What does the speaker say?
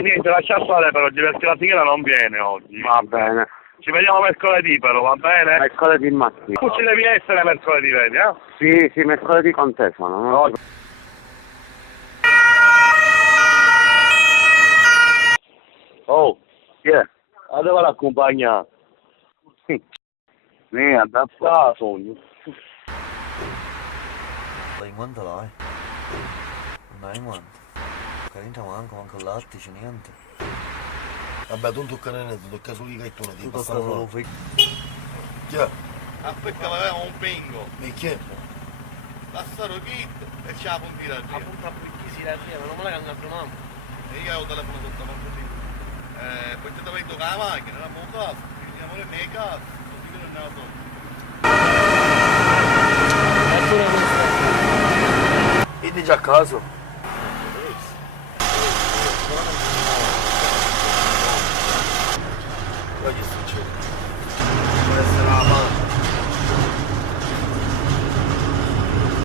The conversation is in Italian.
Niente, lascia stare però, perché la sigla non viene oggi. Va bene. Ci vediamo mercoledì però, va bene? Mercoledì mattina. Tu ci devi essere mercoledì, vedi, eh? Sì, mercoledì con te sono. No? Oh, Yeah. dove l'accompagna? Adatta. Sogno. In quanto l'hai? Non hai in quanto? Carino manco l'attice, niente. Vabbè, tu non tocca niente, tocca solo i gattoni, ti Tu tocca passano solo là. fai. Chi è? Aspetta, avevamo un bingo. E chi è? Passaro kit e c'è la puntina a La punta precisi da arriva, non me la canna prima. E io ho il telefono sotto la così. Poi ti dovevo toccare la macchina, eravamo a casa, finiamo nei casi, così che non ne la so. Vedi già a caso? Guarda che succede.